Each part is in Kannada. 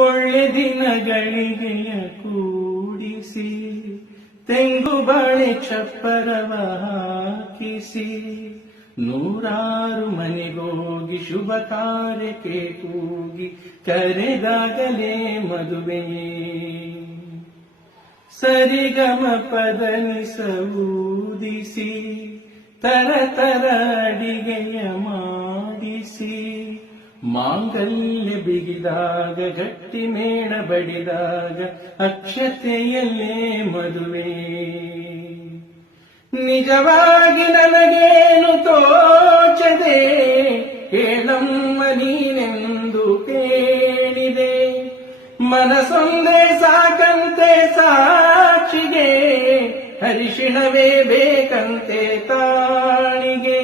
ಒಳ್ಳೆ ದಿನಗಳಿಗೆಯ ಕೂಡಿಸಿ ತೆಂಗು ಬಾಳೆ ಚಪ್ಪರವ ಹಾಕಿಸಿ ನೂರಾರು ಮನೆಗೋಗಿ ಶುಭ ಕಾರ್ಯಕ್ಕೆ ಕೂಗಿ ಕರೆದಾಗಲೇ ಮದುವೆ ಸರಿಗಮ ಪದನಿಸ ಊದಿಸಿ ತರ ಅಡಿಗೆಯ ಮಾಡಿಸಿ ಮಾಂಗಲ್ಯ ಬಿಗಿದಾಗ ಗಟ್ಟಿ ಮೇಣ ಬಡಿದಾಗ ಅಕ್ಷತೆಯಲ್ಲೇ ಮದುವೆ ನಿಜವಾಗಿ ನನಗೇನು ತೋಚದೆ ಹೇಳಮ್ಮ ನೀನೆಂದು ಕೇಳಿದೆ ಮನಸೊಂದೇ ಸಾಕಂತೆ ಸಾಕ್ಷಿಗೆ ಹರಿಶಿಣವೇ ಬೇಕಂತೆ ತಾಳಿಗೆ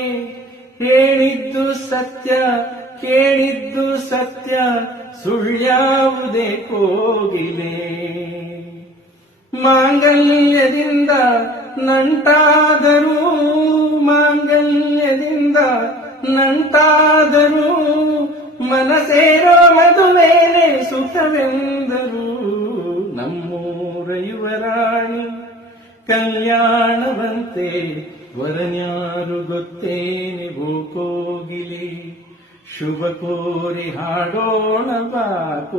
ಹೇಳಿದ್ದು ಸತ್ಯ ಕೇಳಿದ್ದು ಸತ್ಯ ಸುಳ್ಳ್ಯಾವುದೇ ಕೋಗಿಲೆ ಮಾಂಗಲ್ಯದಿಂದ ನಂಟಾದರೂ ಮಾಂಗಲ್ಯದಿಂದ ನಂಟಾದರೂ ಮನಸೇರೋ ಮದುವೆನೇ ಸುಖವೆಂದರು ನಮ್ಮೂರ ಯುವರಾಣಿ ಕಲ್ಯಾಣವಂತೆ ವರನ್ಯಾರು ಗೊತ್ತೇನೆ ಕೋಗಿಲೆ ಶುಭ ಕೋರಿ ಹಾಡೋಣ ಬಾಕು